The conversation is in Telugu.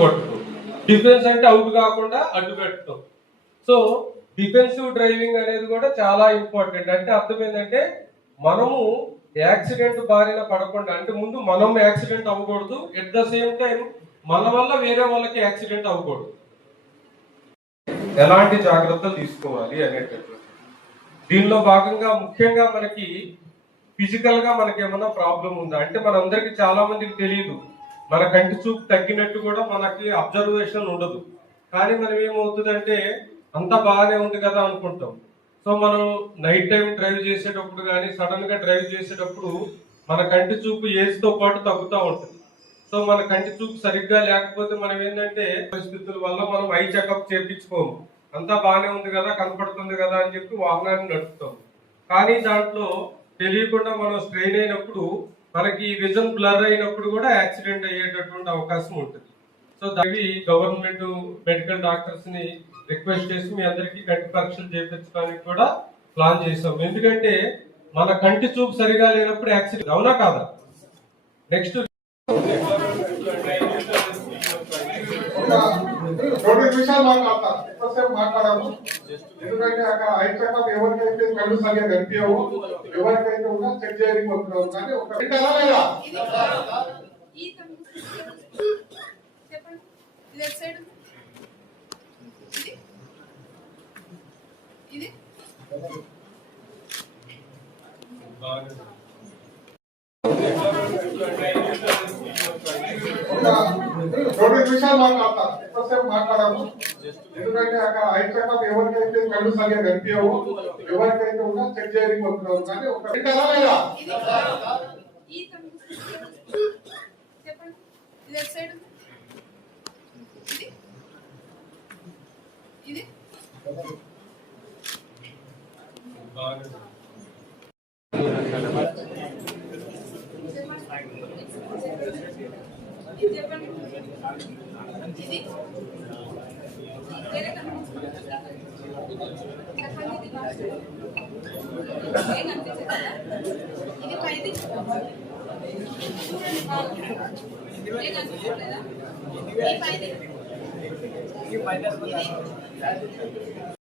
కొట్టడం, డిఫెన్స్ అంటే అవుట్ కాకుండా అడ్డు పెట్టడం. సో డిఫెన్సివ్ డ్రైవింగ్ అనేది కూడా చాలా ఇంపార్టెంట్. అంటే అర్థం ఏంటంటే మనము యాక్సిడెంట్ బారిన పడకుండా, అంటే ముందు మనం యాక్సిడెంట్ అవ్వకూడదు, ఎట్ ద సేమ్ టైం మన వల్ల వేరే వాళ్ళకి యాక్సిడెంట్ అవ్వకూడదు. ఎలాంటి జాగ్రత్తలు తీసుకోవాలి అనేటటువంటి దీనిలో భాగంగా ముఖ్యంగా మనకి ఫిజికల్ గా మనకి ఏమైనా ప్రాబ్లం ఉందా అంటే మనందరికి చాలా మందికి తెలియదు. మన కంటి చూపు తగ్గినట్టు కూడా మనకి అబ్జర్వేషన్ ఉండదు. కానీ మనం ఏమవుతుందంటే అంతా బాగానే ఉంది కదా అనుకుంటాం. సో మనం నైట్ టైం డ్రైవ్ చేసేటప్పుడు కానీ సడన్ గా డ్రైవ్ చేసేటప్పుడు మన కంటి చూపు ఏజ్ తో పాటు తగ్గుతూ ఉంటుంది. సో మన కంటి చూపు సరిగ్గా లేకపోతే మనం ఏంటంటే పరిస్థితుల వల్ల మనం ఐ చెకప్ చేయించుకోము. అంతా బాగానే ఉంది కదా, కనపడుతుంది కదా అని చెప్పి వాహనాన్ని నడుపుతాం. కానీ దాంట్లో తెలియకుండా మనం స్ట్రెయిన్ అయినప్పుడు మనకి విజన్ బ్లర్ అయినప్పుడు కూడా యాక్సిడెంట్ అయ్యేటటువంటి అవకాశం ఉంటుంది. సో అవి గవర్నమెంట్ మెడికల్ డాక్టర్స్ ని రిక్వెస్ట్ చేసి మీ అందరికీ కంటి పరీక్షలు చేయించడానికి కూడా ప్లాన్ చేసాం. ఎందుకంటే మన కంటి చూపు సరిగా లేనప్పుడు యాక్సిడెంట్ అవునా కాదా? నెక్స్ట్ మాట్లాడాము. ఎందుకంటే అక్కడ ఐ చెకప్ ఎవరికైతే కళ్ళు సరిగా కనిపించవు, ఎవరికైతే ఉన్నా చెక్ చేయకపోతున్నావు. కానీ ఒక నిమిషాలు మాట్లాడాము. ఎందుకంటే అక్కడ ఐ చెకప్ ఎవరికైతే కళ్ళు సరిగా కనిపించవు, ఎవరికైతే ఉన్నా చెక్ చేయకపోతున్నావు. కానీ ఒక ఇది